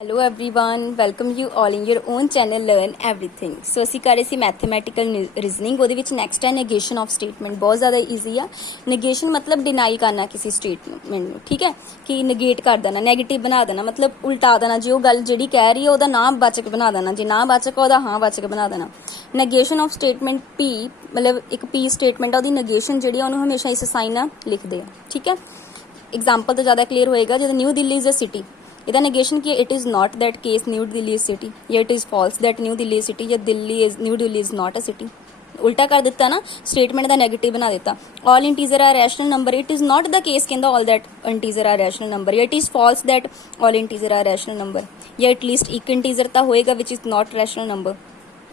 Hello everyone welcome you all in your own channel learn everything. So ਅਸੀਂ ਕਰ ਰਹੇ ਸੀ mathematical reasoning. ਉਹਦੇ ਵਿੱਚ ਨੈਕਸਟ ਹੈ ਨੇਗੇਸ਼ਨ ਆਫ ਸਟੇਟਮੈਂਟ। ਬਹੁਤ ਜ਼ਿਆਦਾ ਈਜ਼ੀ ਆ। ਨੇਗੇਸ਼ਨ ਮਤਲਬ ਡਿਨਾਈ ਕਰਨਾ ਕਿਸੇ ਸਟੇਟਮੈਂਟ ਨੂੰ, ਠੀਕ ਹੈ, ਕਿ ਨੇਗੇਟ ਕਰ ਦੇਣਾ, ਨੈਗੇਟਿਵ ਬਣਾ ਦੇਣਾ, ਮਤਲਬ ਉਲਟਾ ਦੇਣਾ। ਜੇ ਉਹ ਗੱਲ ਜਿਹੜੀ ਕਹਿ ਰਹੀ ਹੈ ਉਹਦਾ ਨਾ ਵਾਚਕ ਬਣਾ ਦੇਣਾ, ਜੇ ਨਾ ਵਾਚਕ ਉਹਦਾ ਹਾਂ ਵਾਚਕ ਬਣਾ ਦੇਣਾ। ਨੇਗੇਸ਼ਨ ਆਫ ਸਟੇਟਮੈਂਟ ਪੀ ਮਤਲਬ ਇੱਕ ਪੀ ਸਟੇਟਮੈਂਟ ਆ, ਉਹਦੀ ਨੇਗੇਸ਼ਨ ਜਿਹੜੀ ਆ ਉਹਨੂੰ ਹਮੇਸ਼ਾ ਇਸ ਸਾਈਨ ਨਾਲ ਲਿਖਦੇ ਆ, ਠੀਕ ਹੈ। एग्जाम्पल तो ज़्यादा क्लियर होएगा। जब New Delhi is a city, ਇਹਦਾ ਨੇਗੇਸ਼ਨ ਕੀ ਹੈ? It is not that case New Delhi is city, ਜਾਂ it is false that New Delhi is city, ਜਾਂ New Delhi is not a city. ਉਲਟਾ ਕਰ ਦਿੱਤਾ ਨਾ, ਸਟੇਟਮੈਂਟ ਦਾ ਨੈਗੇਟਿਵ ਬਣਾ ਦਿੱਤਾ। All integer are rational number, it is not the case ਕਹਿੰਦਾ all that integer are rational number, ਜਾਂ it is false that all integer are rational number, ਜਾਂ ਐਟਲੀਸਟ ਇੱਕ ਇੰਟੀਜ਼ਰ ਤਾਂ ਹੋਏਗਾ ਵਿਚ ਇਜ਼ ਨਾਟ ਰੈਸ਼ਨਲ ਨੰਬਰ।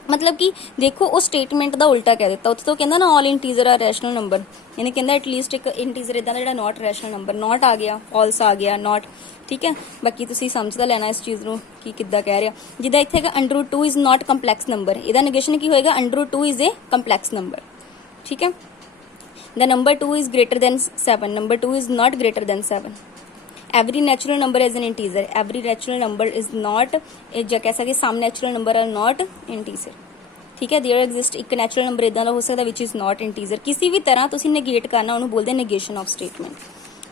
मतलब कि देखो वो स्टेटमेंट का उल्टा कह दिता। उत्थे तो कहता ना all integer are rational number, यानी कहता एटलीस्ट एक इंटीजर इदा जो नॉट रैशनल नंबर, नॉट आ गया, फॉल्स आ गया, नॉट, ठीक है। बाकी तुसीं समझदा लेना इस चीज़ को कि किद्दां कह रहा। जिद्दां इत्थे है √2 इज़ नॉट कंपलैक्स नंबर, इहदा नेगेशन की होएगा √2 इज़ ए कंपलैक्स नंबर, ठीक है। The number 2 is greater than 7, number 2 is not greater than 7। Every natural number as an integer, every natural number is not, ਜਾਂ कह सकते some natural number are not integer, ठीक है। There exist एक natural number इदा का हो सकता विच इज़ नॉट इंटीजर। किसी भी तरह तुसीं नेगेट करना उन्होंने बोलते नेगेशन ऑफ स्टेटमेंट,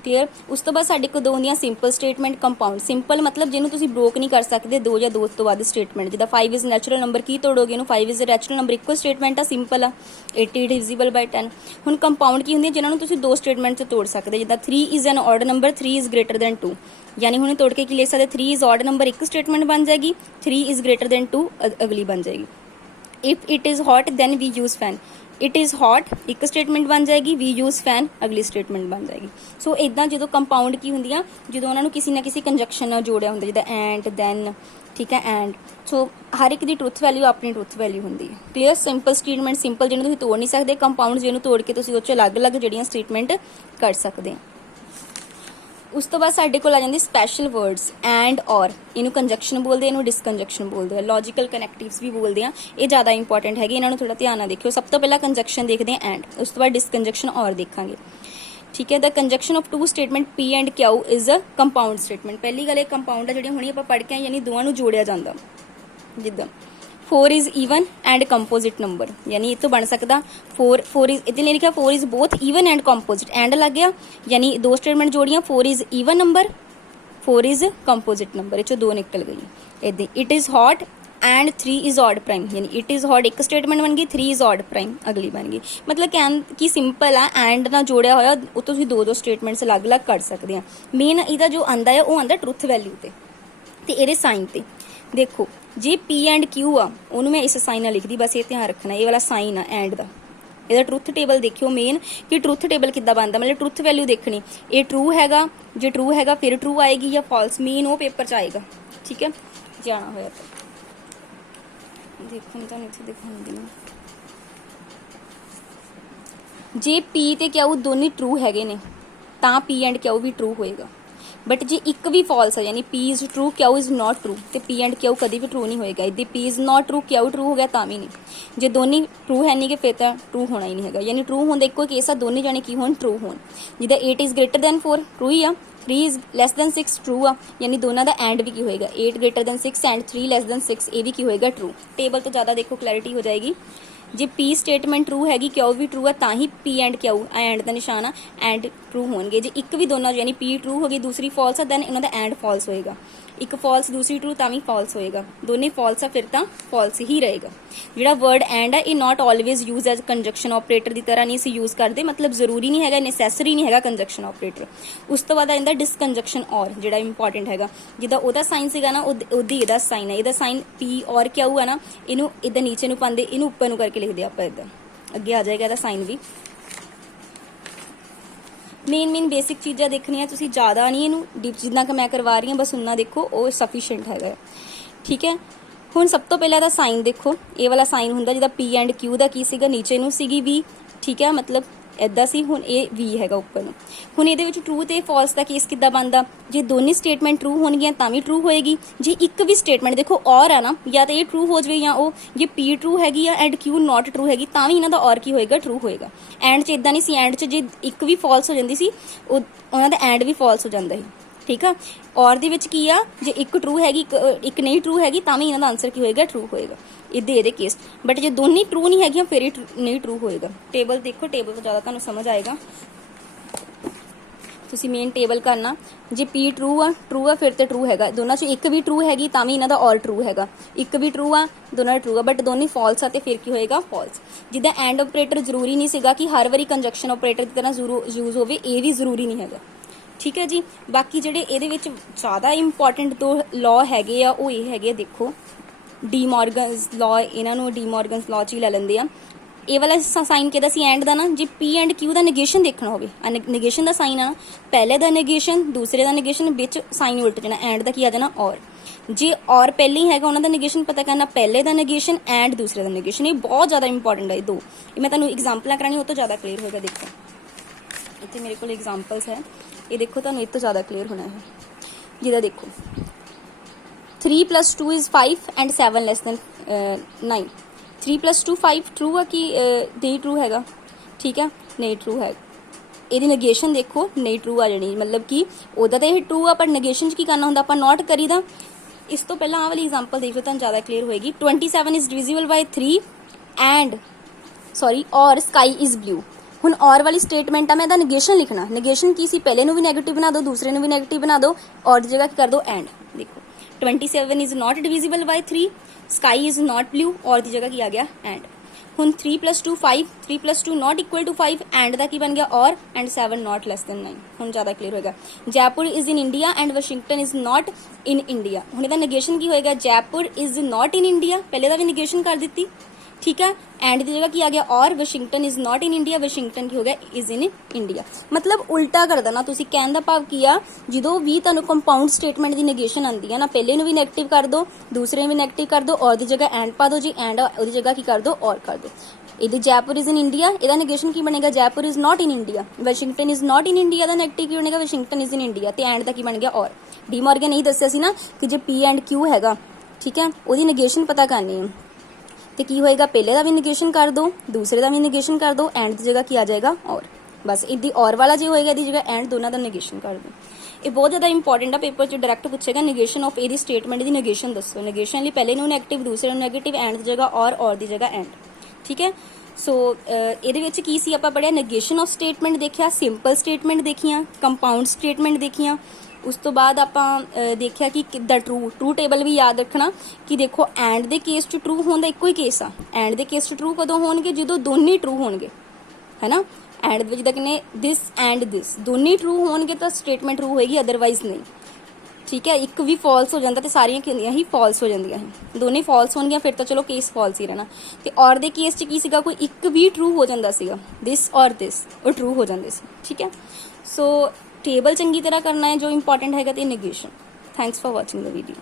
क्लीयर। उस तो बाद साडे कोल दो होंदियां सिंपल स्टेटमेंट, कंपाउंड। सिंपल मतलब जिन्हों तुसीं ब्रोक नहीं कर सकते, दो या दो तो वध स्टेटमेंट। जिदा 5 इज़ नैचुरल नंबर की तोड़ोगे इहनूं, 5 इज़ नैचुरल नंबर इक्को स्टेटमेंट आ, सिंपल आ, 80 डिविजिबल बाय 10। हुण कंपाउंड की होंदी है जिन्होंने तुसीं दो स्टेटमेंट से तोड़ सकते। जिदा 3 is an odd number, 3 is greater then 2, यानी हुणे तोड़ के की लिख सकते 3 इज़ ऑड नंबर एक स्टेटमेंट बन जाएगी, 3 इज़ ग्रेटर दैन 2 अगली बन जाएगी। If it is hot then we use fan, it is hot एक स्टेटमेंट बन जाएगी, वी यूज़ फैन अगली स्टेटमेंट बन जाएगी। सो इदा जो कंपाउंड की होंगी जो उन्होंने किसी ना किसी कंजक्शन नाल जोड़िया होंगे, जिदा एंड दैन, ठीक है, एंड। सो हर एक की ट्रुथ वैल्यू अपनी ट्रुथ वैल्यू होंगी, क्लीयर। सिंपल स्टेटमेंट सिंपल जिन्होंने तुसीं तोड़ नहीं सकते, कंपाउंड जिन्होंने तोड़ के तुसीं उस अलग अलग जिहड़ियां स्टेटमेंट कर सकते हैं। उस तो बाद साडे कोल आ जांदी स्पैशल वर्ड्स एंड और, इनू कंजक्शन बोलते हैं, इनू डिसकंजक्शन बोलते हैं, लॉजिकल कनैक्टिव्स भी बोलते हैं। ये ज़्यादा इंपॉर्टेंट है, इन्होंने थोड़ा ध्यान ना देखियो। सब तो पहला कंजक्शन देखते हैं एंड, उस तो बाद डिसकंजक्शन और देखांगे, ठीक है। The conjunction of two statement P and Q is a compound statement. पहली गल कंपाउंड है जिहड़ियां हुणी आपां पढ़ के आए, यानी दोवां नूं जोड़िया जांदा। जिद्दां 4 is even and composite number, यानी ये तो बन सकता 4 इज़, इतने लिखा 4 is both even and composite, and लग गया, यानी दो स्टेटमेंट जोड़ियां, 4 is even number, 4 is composite number, ये दो निकल गई। इदां it is hot and 3 is odd prime, यानी इट इज़ हॉट एक स्टेटमेंट बन गई, 3 इज़ ऑड प्राइम अगली बन गई। मतलब कहन कि सिंपल है, एंड ना जोड़िया होया वो तुसीं दो दो स्टेटमेंट्स अलग अलग कर सकते हैं। मेन इहदा जो आंदा है वो आंदा ट्रुथ वैल्यू ते इहदे साइन ते। देखो जे पी एंड क्यू आ, उन्होंने मैं इस साइन लिख दी, बस ये ध्यान रखना, ये वाला साइन आ एंड का। ਇਹਦਾ ट्रुथ टेबल देखियो मेन कि ट्रुथ टेबल किद्दां बनदा, मतलब ट्रुथ वैल्यू देखनी, ये ट्रू हैगा, जे ट्रू हैगा फिर ट्रू आएगी या फॉल्स, मेन वो पेपर च आएगा, ठीक है। जाना होया तो देखो तो इत्थे दिखाऊंगी ना, जे पी ते क्यू दोनों ट्रू हैगे ने तां पी एंड क्यू भी ट्रू होएगा। बट जे एक भी फॉल्स है, यानी P is true Q is not true, तो पी एंड क्यू कभी भी ट्रू नहीं होएगा। यदि P is not true Q true हो गया तां भी नहीं। जे दोनों ट्रू है नहीं कि फिर तो ट्रू होना ही नहीं है, यानी ट्रू होने एक केस आ, दोनों जाने की होन ट्रू होन। जिदा 8 इज़ ग्रेटर दैन 4 ट्रू ही आ, 3 इज़ लैस दैन 6 ट्रू आ, यानी दोनों का एंड भी की होएगा, 8 greater than 6 and 3 less than 6 ये भी की होएगा ट्रू। टेबल तो ज़्यादा देखो क्लैरिटी हो जाएगी। जे पी स्टेटमेंट ट्रू हैगी क्यू भी ट्रू है तां ही पी एंड क्यू एंड का निशान आ एंड ट्रू होंगे। जे एक भी दोनों यानी पी ट्रू होगी दूसरी फॉल्स है, दैन इन्हों का एंड फॉल्स होएगा। एक फॉल्स दूसरी ट्रू तां भी फॉल्स होएगा, दोनों फॉल्स आ फिर तो फॉल्स ही रहेगा। जिहड़ा वर्ड एंड है ये not always use as conjunction operator की तरह नहीं असीं यूज करते, मतलब जरूरी नहीं है, नैसैसरी नहीं है कंजक्शन ऑपरेटर। उस तो बाद आ जांदा डिसकंजक्शन और, जिहड़ा इंपॉर्टेंट हैगा, जिद्दां ओहदा साइन सीगा ना ओहदी इहदा साइन है, इहदा साइन पी और क्यू है ना, इनू इधर नीचे नूं पांदे, इनू ऊपर नूं करके लिखदे आपां इधर, अगे आ जाएगा इहदा साइन भी। मेन बेसिक चीज़ा देखनिया, तुसीं ज़्यादा नहीं इनू डीप जिन्ना कि मैं करवा रही हूँ बस उन्ना देखो, वो सफिशिएंट है, ठीक है। हुण सब तो पहले साइन देखो, ये वाला साइन हुंदा जिहदा पी एंड क्यू का की सीगा, नीचे नूं सीगी वी, ठीक है, मतलब इदा सी। हुण ये वी हैगा उपर नूं। हुण इहदे विच ट्रू ते फॉल्स का केस किद्दां बनदा, जे दोनों स्टेटमेंट ट्रू होणगियां तां भी ट्रू होएगी। जे एक भी स्टेटमेंट देखो और आ ना, या तो ये ट्रू हो जाए या जे पी ट्रू हैगी आ एंड क्यू नॉट ट्रू हैगी तां भी इन्हां दा और की होएगा ट्रू होएगा। एंड च इदां नहीं सी, एंड च जे एक भी फॉल्स हो जांदी सी उन्हां दा एंड भी फॉल्स हो जांदा है, ਠੀਕ ਆ। ਔਰ ਦੇ ਵਿੱਚ ਕੀ ਆ, ਜੇ ਇੱਕ ਟਰੂ ਹੈਗੀ ਇੱਕ ਨਹੀਂ ਟਰੂ ਹੈਗੀ ਤਾਂ ਵੀ ਇਹਨਾਂ ਦਾ ਆਨਸਰ ਕੀ ਹੋਏਗਾ, ਟਰੂ ਹੋਏਗਾ ਇਹਦੇ ਕੇਸ। ਬਟ ਜੇ ਦੋਨੇ ਟਰੂ ਨਹੀਂ ਹੈਗੀਆਂ ਫਿਰ ਹੀ ਨਹੀਂ ਟਰੂ ਹੋਏਗਾ। ਟੇਬਲ ਦੇਖੋ, ਟੇਬਲ ਤੋਂ ਜ਼ਿਆਦਾ ਤੁਹਾਨੂੰ ਸਮਝ ਆਏਗਾ। ਤੁਸੀਂ ਮੇਨ ਟੇਬਲ ਕਰਨਾ, ਜੇ P ਟਰੂ ਆ ਫਿਰ ਤੇ ਟਰੂ ਹੈਗਾ। ਦੋਨਾਂ ਚੋਂ ਇੱਕ ਵੀ ਟਰੂ ਹੈਗੀ ਤਾਂ ਵੀ ਇਹਨਾਂ ਦਾ ਔਰ ਟਰੂ ਹੈਗਾ। ਇੱਕ ਵੀ ਟਰੂ ਆ, ਦੋਨਾਂ ਦਾ ਟਰੂ ਆ, ਬਟ ਦੋਨੇ ਫਾਲਸ ਆ ਤੇ ਫਿਰ ਕੀ ਹੋਏਗਾ, ਫਾਲਸ। ਜਿੱਦਾਂ ਐਂਡ ਆਪਰੇਟਰ ਜ਼ਰੂਰੀ ਨਹੀਂ ਸੀਗਾ ਕਿ ਹਰ ਵਾਰੀ ਕੰਜੰਕਸ਼ਨ ਆਪਰੇਟਰ ਦੀ ਤਰ੍ਹਾਂ ਯੂਜ਼ ਹੋਵੇ, ਇਹ ਵੀ ਜ਼ਰੂਰੀ ਨਹੀਂ ਹੈਗਾ। ਠੀਕ ਹੈ ਜੀ। ਬਾਕੀ ਜਿਹੜੇ ਇਹਦੇ ਵਿੱਚ ਜ਼ਿਆਦਾ ਇੰਪੋਰਟੈਂਟ ਦੋ ਲਾਅ ਹੈਗੇ ਆ ਉਹ ਇਹ ਹੈਗੇ, ਦੇਖੋ ਡੀ ਮੋਰਗਨਸ ਲਾਅ, ਇਹਨਾਂ ਨੂੰ ਡੀ ਮੋਰਗਨਸ ਲਾਅ 'ਚ ਹੀ ਲੈ ਲੈਂਦੇ ਆ। ਇਹ ਵਾਲਾ ਸਾਈਨ ਕਿਹਦਾ ਸੀ, ਐਂਡ ਦਾ ਨਾ। ਜੇ P ਐਂਡ Q ਦਾ ਨੇਗੇਸ਼ਨ ਦੇਖਣਾ ਹੋਵੇ, ਨੇਗੇਸ਼ਨ ਦਾ ਸਾਈਨ ਆ, ਪਹਿਲੇ ਦਾ ਨੇਗੇਸ਼ਨ, ਦੂਸਰੇ ਦਾ ਨੇਗੇਸ਼ਨ, ਵਿੱਚ ਸਾਈਨ ਉਲਟ ਜਾਣਾ, ਐਂਡ ਦਾ ਕੀ ਆ ਜਾਣਾ, ਔਰ। ਜੇ ਔਰ ਪਹਿਲੇ ਹੀ ਹੈਗਾ ਉਹਨਾਂ ਦਾ ਨੇਗੇਸ਼ਨ ਪਤਾ ਕਰਨਾ, ਪਹਿਲੇ ਦਾ ਨੇਗੇਸ਼ਨ ਐਂਡ ਦੂਸਰੇ ਦਾ ਨੇਗੇਸ਼ਨ। ਇਹ ਬਹੁਤ ਜ਼ਿਆਦਾ ਇੰਪੋਰਟੈਂਟ ਹੈ ਇਹ ਦੋ। ਇਹ ਮੈਂ ਤੁਹਾਨੂੰ ਐਗਜ਼ਾਮਪਲਾਂ ਕਰਾਣੀ, ਉਹ ਤੋਂ ਜ਼ਿਆਦਾ ਕਲੀਅਰ ਹੋਏਗਾ। ਦੇਖੋ ਇੱਥੇ ਮੇਰੇ ਕੋਲ ਐਗਜ਼ਾਮਪਲਸ ਹੈ, ਇਹ ਦੇਖੋ ਤੁਹਾਨੂੰ ਇਹ ਤੋਂ ਜ਼ਿਆਦਾ ਕਲੀਅਰ ਹੋਣਾ ਹੈ। ਜਿਹਦਾ ਦੇਖੋ 3 + 2 = 5 ਐਂਡ 7 < 9। 3 + 2 5 ਟਰੂ ਆ ਕਿ ਨਹੀਂ ਟਰੂ ਹੈਗਾ, ਠੀਕ ਹੈ, ਨਹੀਂ ਟਰੂ ਹੈ। ਇਹਦੀ ਨੇਗੇਸ਼ਨ ਦੇਖੋ ਨਹੀਂ ਟਰੂ ਆ ਜਾਣੀ, ਮਤਲਬ ਕਿ ਉਹਦਾ ਤਾਂ ਇਹ ਟਰੂ ਆ, ਪਰ ਨੇਗੇਸ਼ਨ 'ਚ ਕੀ ਕਰਨਾ ਹੁੰਦਾ, ਆਪਾਂ ਨੋਟ ਕਰੀਦਾ। ਇਸ ਤੋਂ ਪਹਿਲਾਂ ਆਹ ਵਾਲੀ ਐਗਜ਼ਾਮਪਲ ਦੇਖ ਲਓ, ਤੁਹਾਨੂੰ ਜ਼ਿਆਦਾ ਕਲੀਅਰ ਹੋਏਗੀ। 27 is divisible by 3 and or sky is blue। ਹੁਣ ਔਰ ਵਾਲੀ ਸਟੇਟਮੈਂਟ ਆ, ਮੈਂ ਇਹਦਾ ਨੇਗੇਸ਼ਨ ਲਿਖਣਾ। ਨੇਗੇਸ਼ਨ ਕੀ ਸੀ, ਪਹਿਲੇ ਨੂੰ ਵੀ ਨੈਗੇਟਿਵ ਬਣਾ ਦਿਓ, ਦੂਸਰੇ ਨੂੰ ਵੀ ਨੈਗੇਟਿਵ ਬਣਾ ਦਿਓ, ਔਰ ਦੀ ਜਗ੍ਹਾ ਕੀ ਕਰ ਦਿਓ, ਐਂਡ। ਦੇਖੋ 27 is not divisible by 3, sky is not blue, ਔਰ ਦੀ ਜਗ੍ਹਾ ਕੀ ਆ ਗਿਆ, ਐਂਡ। ਹੁਣ 3 + 2 5, 3 + 2 not equal to 5, ਐਂਡ ਦਾ ਕੀ ਬਣ ਗਿਆ, ਔਰ, ਐਂਡ 7 not less than 9। ਹੁਣ ਜ਼ਿਆਦਾ ਕਲੀਅਰ ਹੋਏਗਾ। Jaipur is in India and Washington is not in India। ਹੁਣ ਇਹਦਾ ਨੇਗੇਸ਼ਨ ਕੀ ਹੋਏਗਾ, Jaipur is not in India, ਪਹਿਲੇ ਦਾ ਵੀ ਨੇਗੇਸ਼ਨ ਕਰ ਦਿੱਤੀ, ਠੀਕ ਹੈ, ਐਂਡ ਦੀ ਜਗ੍ਹਾ ਕੀ ਆ ਗਿਆ, or. Washington is not in India, Washington ਕੀ ਹੋ ਗਿਆ, ਇਜ਼ ਇਨ ਇੰਡੀਆ। ਮਤਲਬ ਉਲਟਾ ਕਰ ਦੇਣਾ ਤੁਸੀਂ। ਕਹਿਣ ਦਾ ਭਾਵ ਕੀ ਆ, ਜਦੋਂ ਵੀ ਤੁਹਾਨੂੰ ਕੰਪਾਊਂਡ ਸਟੇਟਮੈਂਟ ਦੀ ਨੇਗੇਸ਼ਨ ਆਉਂਦੀ ਹੈ ਨਾ, ਪਹਿਲੇ ਨੂੰ ਵੀ ਨੈਗੇਟਿਵ ਕਰ ਦਿਓ, ਦੂਸਰੇ ਨੂੰ ਵੀ ਨੈਗੇਟਿਵ ਕਰ ਦਿਓ, ਔਰ ਦੀ ਜਗ੍ਹਾ ਐਂਡ ਪਾ ਦਿਓ ਜੀ, ਐਂਡ ਉਹਦੀ ਜਗ੍ਹਾ ਕੀ ਕਰ ਦਿਓ, ਔਰ ਕਰ ਦਿਓ। ਇਹਦੇ ਜੈਪੁਰ ਇਜ਼ ਇਨ ਇੰਡੀਆ, ਇਹਦਾ ਨੇਗੇਸ਼ਨ ਕੀ ਬਣੇਗਾ, Jaipur is not in India. Washington is not in India ਦਾ ਨੈਗੇਟਿਵ ਕੀ ਬਣੇਗਾ, ਵਾਸ਼ਿੰਗਟਨ ਇਜ਼ ਇਨ ਇੰਡੀਆ, ਤੇ ਐਂਡ ਦਾ ਕੀ ਬਣ ਗਿਆ, ਔਰ। ਡੀ ਮੋਰਗਨ ਨਹੀਂ ਦੱਸਿਆ ਸੀ ਨਾ ਕਿ ਜੇ P ਐਂਡ Q ਹੈਗਾ, ਠੀਕ ਹੈ, ਉਹਦੀ ਨੇਗੇਸ਼ਨ ਪਤਾ ਕਰਨੀ ਹੈ, ਤੇ ਕੀ ਹੋਏਗਾ, ਪਹਿਲੇ ਦਾ ਵੀ ਨੇਗੇਸ਼ਨ ਕਰ ਦੋ, ਦੂਸਰੇ ਦਾ ਵੀ ਨੇਗੇਸ਼ਨ ਕਰ ਦੋ, ਐਂਡ ਦੀ ਜਗ੍ਹਾ ਕੀ ਆ ਜਾਏਗਾ, ਔਰ। ਬਸ ਇਹਦੀ ਔਰ ਵਾਲਾ ਜੇ ਹੋਏਗਾ, ਇਹਦੀ ਜਗ੍ਹਾ ਐਂਡ, ਦੋਨਾਂ ਦਾ ਨੇਗੇਸ਼ਨ ਕਰ ਦੋ। ਇਹ ਬਹੁਤ ਜ਼ਿਆਦਾ ਇੰਪੋਰਟੈਂਟ ਆ, ਪੇਪਰ 'ਚ ਡਾਇਰੈਕਟ ਪੁੱਛੇਗਾ ਨੇਗੇਸ਼ਨ ਆਫ ਇਹਦੀ ਸਟੇਟਮੈਂਟ ਦੀ ਨੇਗੇਸ਼ਨ ਦੱਸੋ। ਨੇਗੇਸ਼ਨ ਲਈ ਪਹਿਲੇ ਨੂੰ ਨੈਗੇਟਿਵ, ਦੂਸਰੇ ਨੂੰ ਨੈਗੇਟਿਵ, ਐਂਡ ਦੀ ਜਗ੍ਹਾ ਔਰ ਦੀ ਜਗ੍ਹਾ ਐਂਡ, ਠੀਕ ਹੈ। ਸੋ ਇਹਦੇ ਵਿੱਚ ਕੀ ਸੀ, ਆਪਾਂ ਪੜ੍ਹਿਆ ਨੇਗੇਸ਼ਨ ਆਫ ਸਟੇਟਮੈਂਟ ਦੇਖਿਆ, ਸਿੰਪਲ ਸਟੇਟਮੈਂਟ ਦੇਖੀਆਂ, ਕੰਪਾਊਂਡ ਸਟੇਟਮੈਂਟ ਦੇਖੀਆਂ। ਉਸ ਤੋਂ ਬਾਅਦ ਆਪਾਂ ਦੇਖਿਆ ਕਿ ਕਿੱਦਾਂ ਟਰੂ ਟੇਬਲ ਵੀ ਯਾਦ ਰੱਖਣਾ ਕਿ ਦੇਖੋ ਐਂਡ ਦੇ ਕੇਸ 'ਚ ਟਰੂ ਹੋਣ ਦਾ ਇੱਕੋ ਹੀ ਕੇਸ ਆ। ਐਂਡ ਦੇ ਕੇਸ 'ਚ ਟਰੂ ਕਦੋਂ ਹੋਣਗੇ, ਜਦੋਂ ਦੋਨੇ ਟਰੂ ਹੋਣਗੇ, ਹੈ ਨਾ। ਐਂਡ ਦੇ ਵਿੱਚ ਜਿੱਦਾਂ ਕਿਨੇ ਦਿਸ ਐਂਡ ਦਿਸ ਦੋਨੇ ਟਰੂ ਹੋਣਗੇ ਤਾਂ ਸਟੇਟਮੈਂਟ ਟਰੂ ਹੋਏਗੀ, ਅਦਰਵਾਈਜ਼ ਨਹੀਂ, ਠੀਕ ਹੈ। ਇੱਕ ਵੀ ਫਾਲਸ ਹੋ ਜਾਂਦਾ ਤੇ ਸਾਰੀਆਂ ਕੀ ਹੁੰਦੀਆਂ ਹੀ, ਫਾਲਸ ਹੋ ਜਾਂਦੀਆਂ ਸੀ। ਦੋਨੇ ਫਾਲਸ ਹੋਣਗੀਆਂ ਫਿਰ ਤਾਂ ਚਲੋ ਕੇਸ ਫਾਲਸ ਹੀ ਰਹਿਣਾ। ਤੇ ਔਰ ਦੇ ਕੇਸ 'ਚ ਕੀ ਸੀਗਾ, ਕੋਈ ਇੱਕ ਵੀ ਟਰੂ ਹੋ ਜਾਂਦਾ ਸੀਗਾ, ਦਿਸ ਔਰ ਦਿਸ ਉਹ ਟਰੂ ਹੋ ਜਾਂਦੇ ਸੀ, ਠੀਕ ਹੈ। ਸੋ ਟੇਬਲ ਚੰਗੀ ਤਰ੍ਹਾਂ ਕਰਨਾ ਹੈ, ਜੋ ਇੰਪੋਰਟੈਂਟ ਹੈਗਾ, ਤੇ negation. Thanks for watching the video.